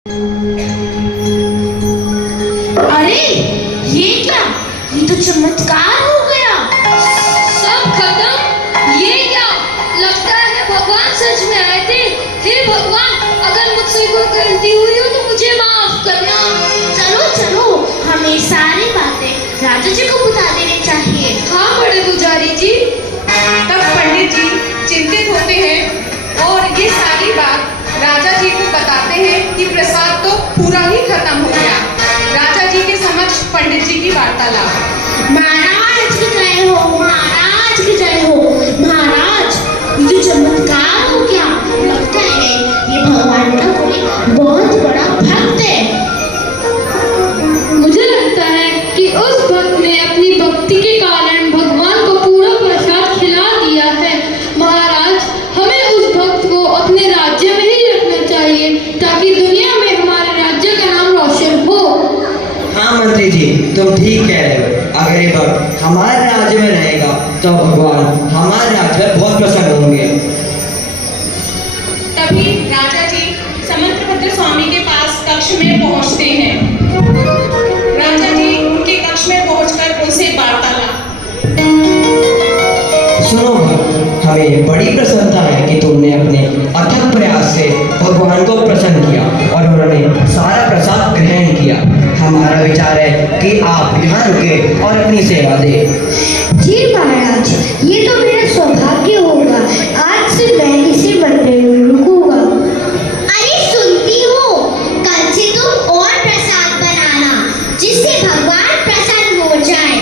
अरे ये क्या, ये तो चमत्कार हो गया। सब खत्म। ये क्या, लगता है भगवान सच में आए थे। हे भगवान, अगर मुझसे कोई गलती हुई हो तो मुझे माफ करना। चलो चलो, हमें सारी बातें राजा जी को बता देनी चाहिए। हाँ बड़े पुजारी जी। तब पंडित जी चिंतित होते हैं और ये सारी बात राजा जी को बताते हैं कि प्रसाद तो पूरा ही खत्म हो गया। राजा जी के समक्ष पंडित जी की वार्तालाप। महाराज की जय हो, महाराज की जय हो। महाराज, ये चमत्कार हो गया। लगता है ये भगवान का कोई बहुत बड़ा भक्त है। मुझे लगता है कि उस भक्त ने अपनी भक्ति के कारण भगवान को पूरा प्रसाद खिला दिया है। महाराज, हमें उस भक्त को अपने राज्य में ही रखना चाहिए ताकि दुनिया में हमारे राज्य का नाम रोशन हो। हाँ मंत्री जी, तुम ठीक कह रहे हो। अगर ये भक्त हमारे राज्य में रहेगा तो भगवान हमारे राज्य में बहुत प्रसन्न होंगे। तभी राजा जी समंत्रभद्र स्वामी के पास कक्ष में पहुंचते हैं। राजा जी उनके कक्ष में पहुंचकर उनसे वार्तालाप। सुनो भक्त, हमें बड़ी प्रसन्नता है कि तुमने अपने अथक प्रयास से भगवान को प्रसन्न किया और उन्होंने सारा प्रसाद ग्रहण किया। हमारा विचार है कि आप यहाँ रुके और अपनी सेवा दें। जी महाराज, ये तो मेरा सौभाग्य होगा। आज से मैं इसी मंदिर में रुकूंगा। अरे सुनती हो, कल से तुम और प्रसाद बनाना जिससे भगवान प्रसन्न हो जाए।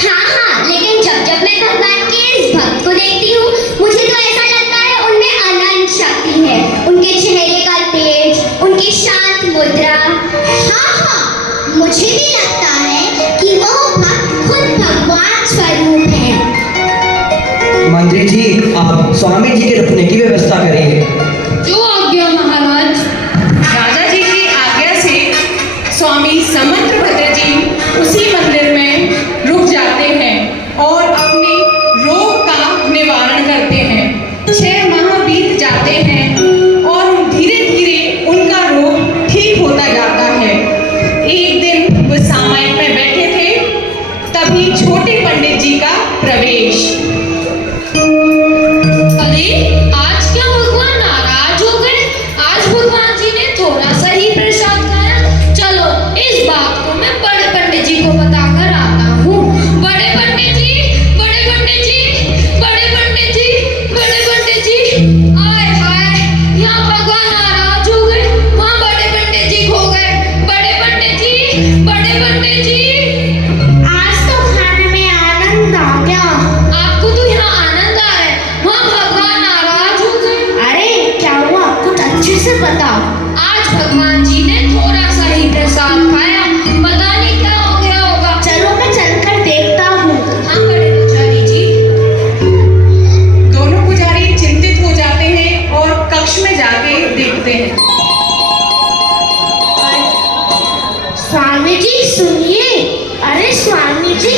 हाँ हाँ, लेकिन जब जब मैं भगवान के इस भक्त को देखती हूँ मुझे तो ऐसा लगता है उनमें अनंत शक्ति है। उनके चेहरे का तेज, उनकी शांत मुद्रा। हाँ हाँ, मुझे भी लगता है कि वो भक्त खुद भगवान स्वरूप है। मंत्री जी, आप स्वामी जी के रुकने की व्यवस्था करिए। जो आज्ञा महाराज। राजा जी की आज्ञा से स्वामी समंत्रभद्र जी उसी मंदिर में रुक जाते हैं और अपने रोग का निवारण करते हैं। 6 माह बीत जाते हैं और धीरे धीरे उनका रोग ठीक होता जाता है। एक दिन वो सामायिक में बैठे थे, तभी छोटे पंडित जी का प्रवेश। अरे आज क्या भगवान नाराज हो गए? आज भगवान जी ने थोड़ा सा ही प्रसाद खाया। चलो इस बात को मैं बड़े पंडित जी को बताकर आता हूँ। बड़े पंडित जी, बड़े पंडित जी, बड़े पंडित जी, बड़े पंडित जी। आय हाय, यहाँ भगवान नाराज हो गए, वहाँ बड़े पंडित जी खो गए। बड़े पंडित जी, बड़े पंडित जी। आज तो खाने में आनंद आ गया। आपको तो यहाँ आनंद आ रहा है, वहाँ भगवान नाराज हो गए। अरे क्या हुआ, कुछ अच्छे से बताओ। आज भगवान जी ने थोड़ा सा ही प्रसाद खाया, पता नहीं क्या हो गया होगा। चलो मैं चलकर देखता हूँ। हाँ बड़े पुजारी जी। दोनों पुजारी चिंतित हो जाते हैं और कक्ष में जाके देखते हैं। स्वामी जी सुनिए। अरे स्वामी जी,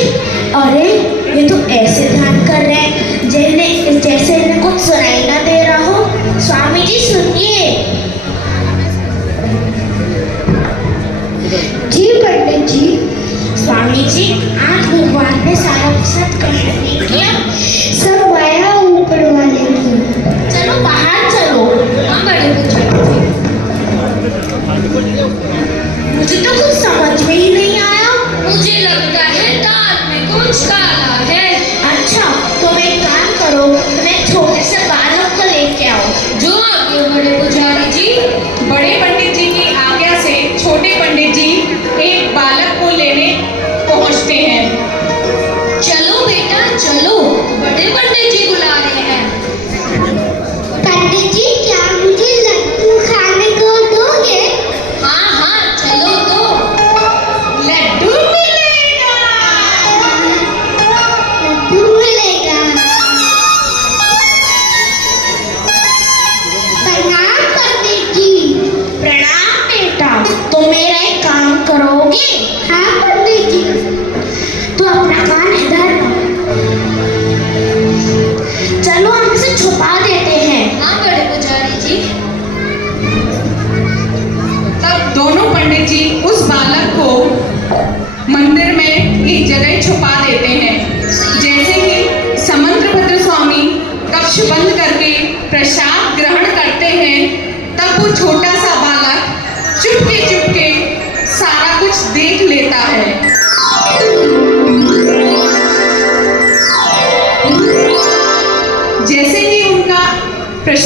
अरे ये तो ऐसे ध्यान कर रहे हैं जैसे इन्हें कुछ सुनाई ना दे रहा हो। स्वामी जी सुनिए। जी पंडित जी। स्वामी जी, आज भगवान ने सारा प्रसाद ग्रहण नहीं किया, सब माया ऊपर वाले की। चलो बाहर चलो। हाँ बड़े पुजारी जी। मुझे तो कुछ समझ में ही नहीं आया। मुझे लगता है दाल में कुछ काला है। अच्छा, तुम एक काम करो, तुम एक छोटे से बालक को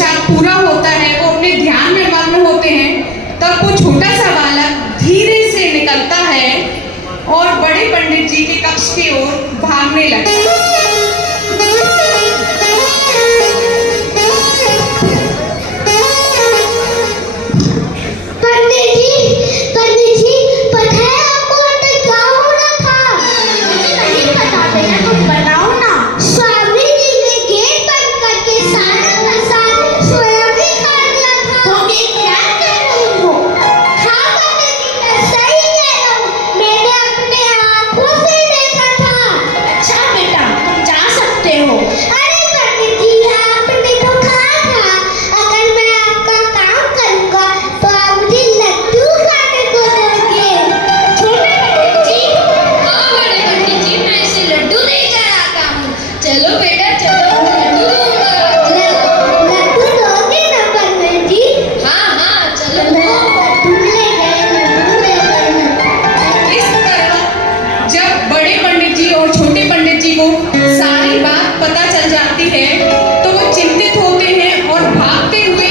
प्रसाद पूरा होता है, वो अपने ध्यान में मग्न होते हैं, तब वो छोटा सा बालक धीरे से निकलता है और बड़े पंडित जी के कक्ष की ओर भागने लगता है।